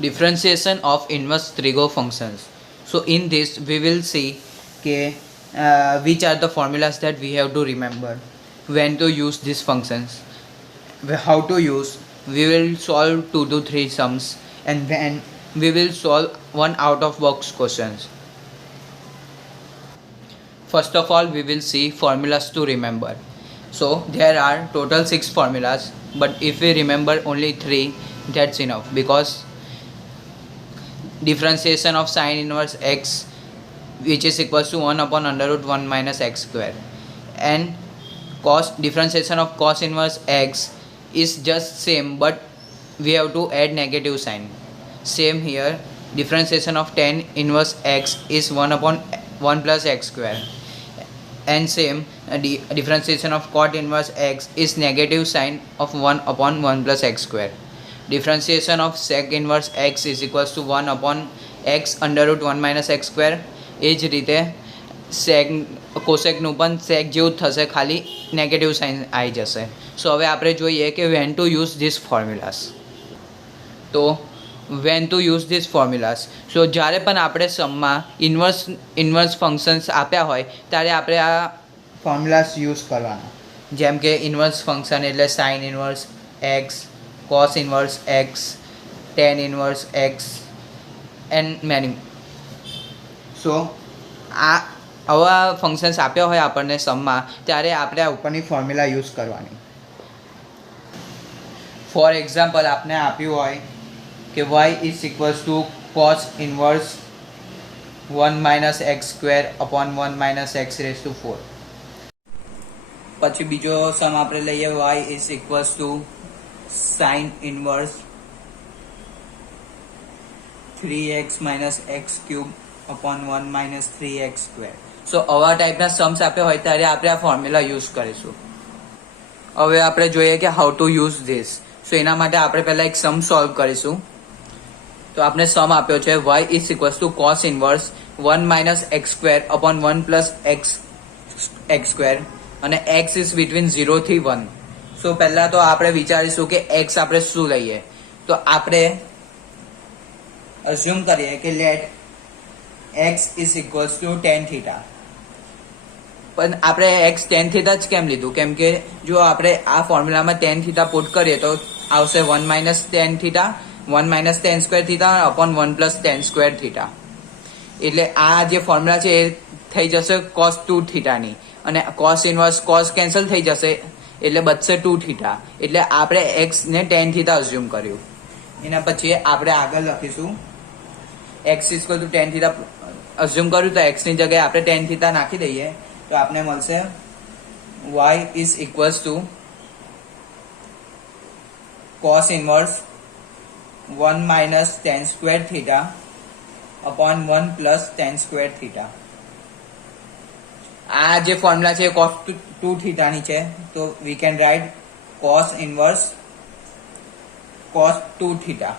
differentiation of inverse trigo functions. So in this we will see which are the formulas that we have to remember, when to use these functions, how to use. We will solve 2 to 3 sums, and then we will solve one out of box questions. First of all, we will see formulas to remember. So there are total 6 formulas, but if we remember only 3, that's enough, because differentiation of sine inverse x, which is equals to 1 upon under root 1 minus x square, and differentiation of cos inverse x is just same, but we have to add negative sign. Same here, differentiation of tan inverse x is 1 upon 1 plus x square, and same differentiation of cot inverse x is negative sign of 1 upon 1 plus x square. Differentiation of sec inverse x is equals to 1 upon x under root 1 minus x square. એ જ રીતે કોસેકનું પણ સેક જેવું થશે, ખાલી negative sign આવી જશે. સો હવે આપણે જોઈએ કે વેન ટુ યુઝ ધીસ ફોર્મ્યુલાસ. તો વેન ટુ યુઝ ધીસ ફોર્મ્યુલાસ, સો જ્યારે પણ આપણે સમમાં ઇન્વર્સ ફંક્શન્સ આપ્યા હોય ત્યારે આપણે આ ફોર્મ્યુલાસ યુઝ કરવાના. જેમ કે ઇન્વર્સ ફંક્શન એટલે sine inverse x, cos inverse x, tan inverse x, and many. સો આવા ફંક્શન્સ આપ્યા હોય આપણને સમમાં, ત્યારે આપણે આ ઉપરની ફોર્મ્યુલા યુઝ કરવાની. ફોર એક્ઝામ્પલ, આપણે આપ્યું હોય કે y is equals to cos inverse 1 minus x square upon 1 minus x raise to 4. પછી બીજો સમ આપણે લઈએ, y is equals to sin inverse 3x minus x cube upon 1 minus 3x square. સો આવા ટાઈપના સમ્સ આપ્યા હોય ત્યારે આપણે આ ફોર્મ્યુલા યુઝ કરીશું. હવે આપણે જોઈએ કે હાઉ ટુ યુઝ ધીસ. સો એના માટે આપણે પહેલા એક સમ સોલ્વ કરીશું. તો આપણે સમ આપ્યો છે y is equals to cos inverse 1 minus x square upon 1 plus x square, અને x ઇઝ બિટવીન 0 થી 1. સો પહેલા તો આપણે વિચારીશું કે x આપણે શું લઈએ. તો આપણે અઝ્યુમ કરીએ કે let x is equals to tan theta. પણ આપણે x tan થીટા જ કેમ લીધું? કેમ કે જો આપણે આ ફોર્મ્યુલામાં tan થીટા પુટ કરીએ તો આવશે 1 minus tan theta, 1 minus tan square theta upon 1 plus tan square theta. એટલે આ જે ફોર્મ્યુલા છે એ થઈ જશે cos 2 થીટાની, અને cos ઇન્વર્સ cos કેન્સલ થઈ જશે એટલે બચશે 2 થીટા. એટલે આપણે x ને tan થીટા અઝ્યુમ કર્યું. એના પછી આપણે આગળ લખીશું x equal to tan theta assume કર્યું, તો x ની જગ્યાએ આપણે tan થીટા નાખી દઈએ તો આપણે મળશે y is equals to cos inverse 1 minus tan square theta upon 1 plus tan square theta. આ જે ફોર્મ્યુલા છે cos 2 થીટાની છે, તો we can write cos inverse cos 2 theta.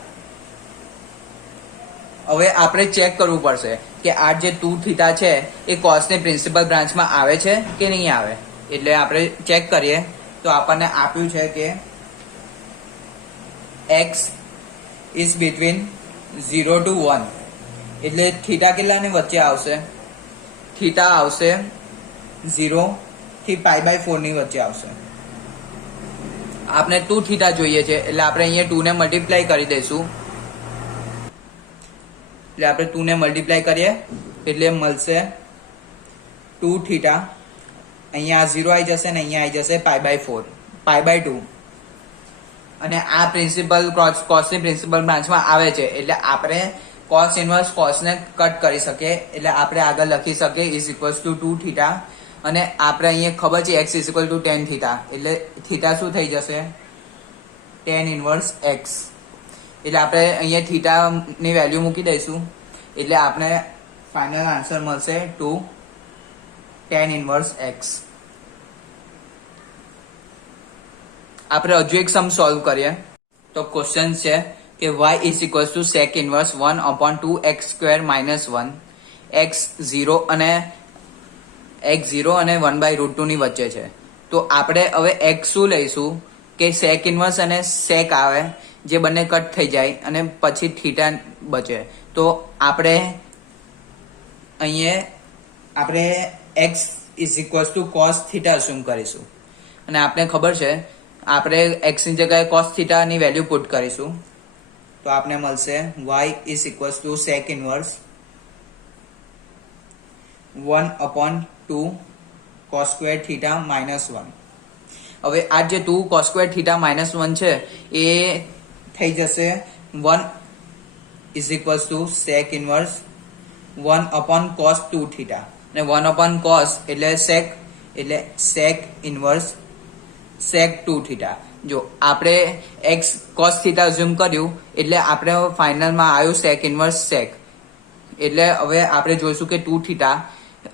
હવે આપણે ચેક કરવું પડશે કે આ જે 2 થીટા છે એ cos ની પ્રિન્સિપલ બ્રાન્ચમાં આવે છે કે નહીં આવે. એટલે આપણે ચેક કરીએ તો આપણને આપ્યું છે કે x ઇઝ બિટવીન 0 ટુ 1. એટલે થીટા કેટલાની વચ્ચે આવશે? થીટા આવશે 0 થી π/4 ની વચ્ચે આવશે. આપણે 2 થીટા જોઈએ છે એટલે આપણે અહીંયા 2 ને મલ્ટીપ્લાય કરી દઈશું. એટલે આપણે 2 ને મલ્ટીપ્લાય કરીએ એટલે મળશે 2 થીટા. અહીંયા 0 આવી જશે ને અહીંયા આવી જશે π/4, π/2. અને આ પ્રિન્સિપલ cos ની પ્રિન્સિપલ બ્રાન્ચમાં આવે છે એટલે આપણે cos ઇન્વર્સ cos ને કટ કરી શકીએ. એટલે આપણે આગળ લખી શકીએ ઇઝ ઇક્વલ્સ ટુ 2 થીટા, અને આપણે અહીંયા ખબર છે x is equal to tan theta, એટલે થીટા શું થઈ જશે? tan inverse x. એટલે આપણે અહીંયા થીટા ની વેલ્યુ મૂકી દઈશું એટલે આપણે ફાઇનલ આન્સર મળશે 2 tan ઇન્વર્સ x. આપણે હજુ એક સમ સોલ્વ કરીએ. તો ક્વેશ્ચન છે કે y is equals two sec inverse 1 upon 2x square minus 1, x 0 અને 1/√2 ની વચ્ચે છે. તો આપણે હવે x શું લઈશું? કે સેક ઇન્વર્સ અને સેક આવે, જે બંને કટ થઈ જાય અને પછી થીટા બચે. તો આપણે x is equals to cos theta assume કરીશું અને આપણે ખબર છે આપણે x ની જગ્યાએ કોસ થીટા ની વેલ્યુ પુટ કરીશું. તો આપણે મળશે y is equals to sec inverse 1/2 cos square theta minus 1. હવે આ જે 2 cos સ્ક્વેર થીટા માઇનસ 1 છે એ થઈ જશે 1 is equals to sec inverse 1/cos 2 theta અને 1/cos એટલે સેક ઇન્વર્સ સેક 2 થીટા. જો આપણે x cos થીટા અઝ્યુમ કર્યું એટલે આપણે ફાઇનલમાં આવ્યું સેક ઇન્વર્સ સેક. એટલે હવે આપણે જોઈશું કે 2 થીટા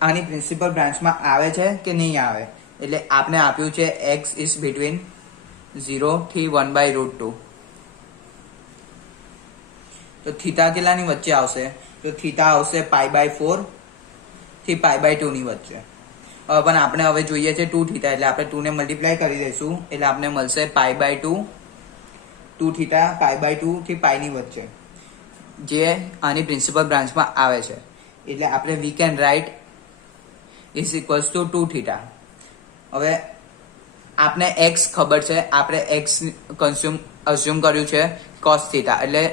આની પ્રિન્સિપલ બ્રાન્ચમાં આવે છે કે નહીં આવે. એટલે આપણે આપ્યું છે x ઇઝ બિટવીન 0 થી 1/√2. તો થીટા કેટલાની વચ્ચે આવશે? તો થીટા આવશે π/4 થી π/2 ની વચ્ચે. પણ આપણે હવે જોઈએ છે 2 થીટા એટલે આપણે 2 ને મલ્ટીપ્લાય કરી દઈશું એટલે આપણે મળશે π/2 2 થીટા π/2 થી π ની વચ્ચે, જે આની પ્રિન્સિપલ બ્રાન્ચમાં આવે છે. એટલે આપણે we can write is equals two 2 theta. હવે આપણે x ખબર છે, આપણે x અઝ્યુમ કર્યું છે cos થીટા, એટલે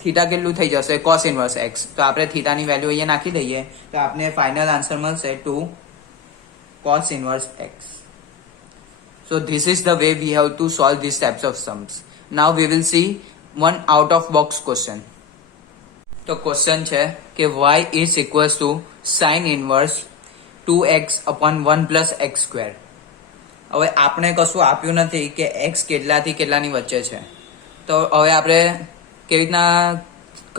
થીટા કેટલું થઈ જશે? cos inverse x. તો આપણે થીટાની વેલ્યુ અહીંયા નાખી દઈએ તો આપણે ફાઇનલ આન્સર મળશે 2 cos inverse x. So this is the way we have to solve these types of sums. Now we will see one out of box question. તો question છે કે y is equals to sin inverse 2x upon 1 plus x square. હવે આપણે કશું આપ્યું નથી કે x કેટલાથી કેટલાની વચ્ચે છે. તો હવે આપણે કેવી રીતના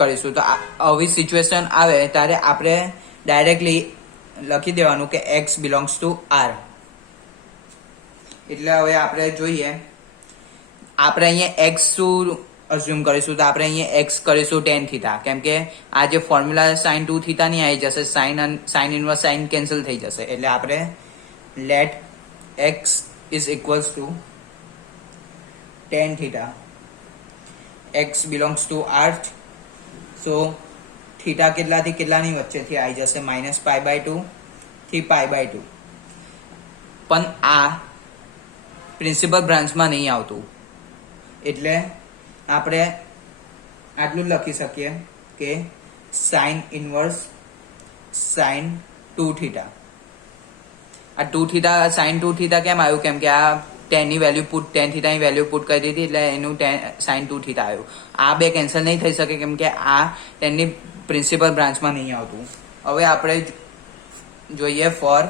કરીશું? તો આવી સિચ્યુએશન આવે ત્યારે આપણે ડાયરેક્ટલી લખી દેવાનું કે x બિલોંગ્સ ટુ r. એટલે હવે આપણે જોઈએ આપણે અહીંયા x શું અઝ્યુમ કરીશું? તો આપણે અહીંયા x કરીશું tan થીટા, કેમ કે આ જે ફોર્મ્યુલા sin 2 થીટા ની આવી જશે, sin ઇન્વર્સ sin કેન્સલ થઈ જશે. એટલે આપણે let x is equals to tan theta, x belongs to r. So theta કેટલાથી કેટલાની વચ્ચેથી આવી જશે? -π/2 થી π/2. પણ આ પ્રિન્સિપલ બ્રાન્ચમાં નહીં આવતું, એટલે આપણે આટલું લખી શકીએ કે સાઇન ઇન્વર્સ સાઇન 2 થીટા. આ 2 થીટા સાઇન 2 થીટા કેમ આવ્યું? કેમ કે આ tan થીટાની વેલ્યુ પુટ કરી દીધી એટલે એનું સાઇન 2 થીટા આવ્યું. આ બે કેન્સલ નહીં થઈ શકે કેમ કે આ ટેનની પ્રિન્સિપલ બ્રાન્ચમાં નહીં આવતું. હવે આપણે જોઈએ ફોર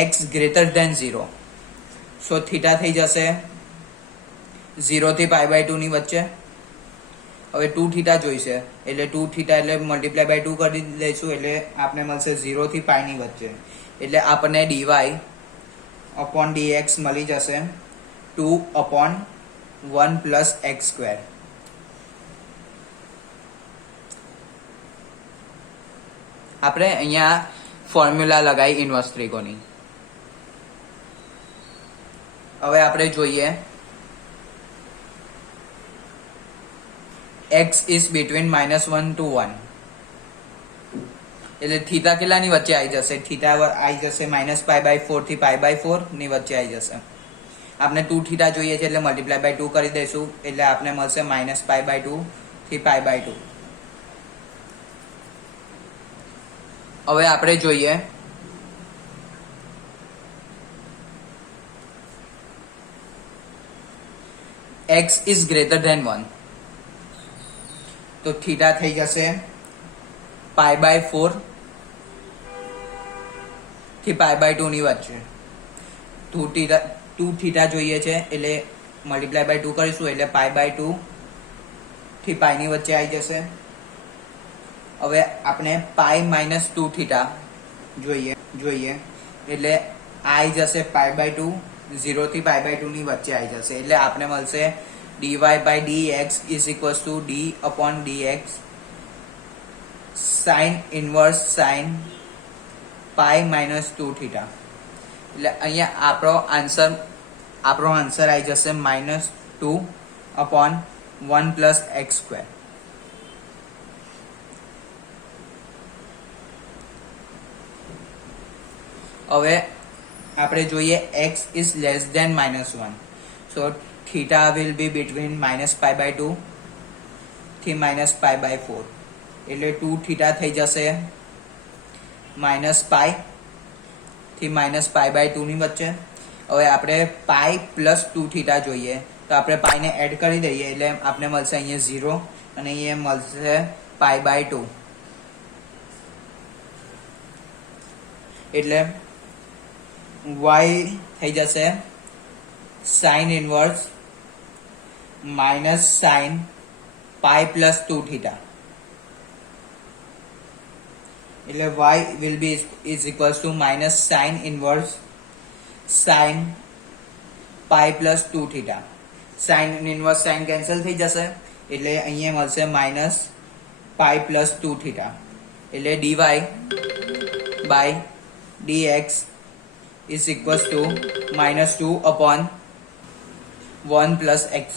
x ગ્રેટર ધેન 0. સો થીટા થઈ જશે 0 થી π/2 ની વચ્ચે. હવે 2 થીટા જોઈશે એટલે 2 થીટા એટલે મલ્ટીપ્લાય બાય 2 કરી દઈશું એટલે આપણે મળશે 0 થી π ની વચ્ચે. એટલે આપણને dy upon dx મળી જશે 2/1 plus x square. આપણે અહીંયા ફોર્મ્યુલા લગાવી ઇન્વર્સ ત્રિકોણની. હવે આપણે જોઈએ x is between -1 to 1. એટલે થીટા કેટલાની વચ્ચે આવી જશે? થીટા આવી જશે -π/4 થી π/4 ની વચ્ચે આવી જશે. આપણે 2 થીટા જોઈએ છે એટલે મલ્ટીપ્લાય બાય 2 કરી દઈશું એટલે આપણે મળશે -π/2 થી π/2. હવે આપણે જોઈએ x is greater than 1. તો થીટા થઈ જશે π/4 થી π/2 ની વચ્ચે. 2 થીટા જોઈએ છે એટલે મલ્ટીપ્લાય બાય 2 કરીશું એટલે π/2 થી π ની વચ્ચે આવી જશે. હવે આપણે π-2 થીટા જોઈએ એટલે આવી જશે π/2, 0 થી π/2 ની વચ્ચે આવી જશે. એટલે આપણે મળશે dy/dx is equals to d/dx sin inverse sin π-2 theta. એટલે અહીંયા આપણો આન્સર આપણો આન્સર આવી જશે -2/1 + x². હવે આપણે જોઈએ x is less than -1, so theta will be between -π/2 થી -π/4, એટલે 2 થીટા થઈ જશે -π થી -π/2 ની વચ્ચે. હવે આપણે π + 2 થીટા જોઈએ, તો આપણે π ને એડ કરી દઈએ એટલે આપણે મળશે અહીંયા 0 અને અહીંયા મળશે π/2, એટલે y થઈ જશે sin ઇનવર્સ -sin π + 2 થીટા, એટલે y will be is equals to -sin inverse sin π + 2 theta. sin inverse sin cancel થઈ જશે એટલે અહીંયા મળશે -π + 2 થીટા, એટલે dy/dx is equals to -2/1 + x².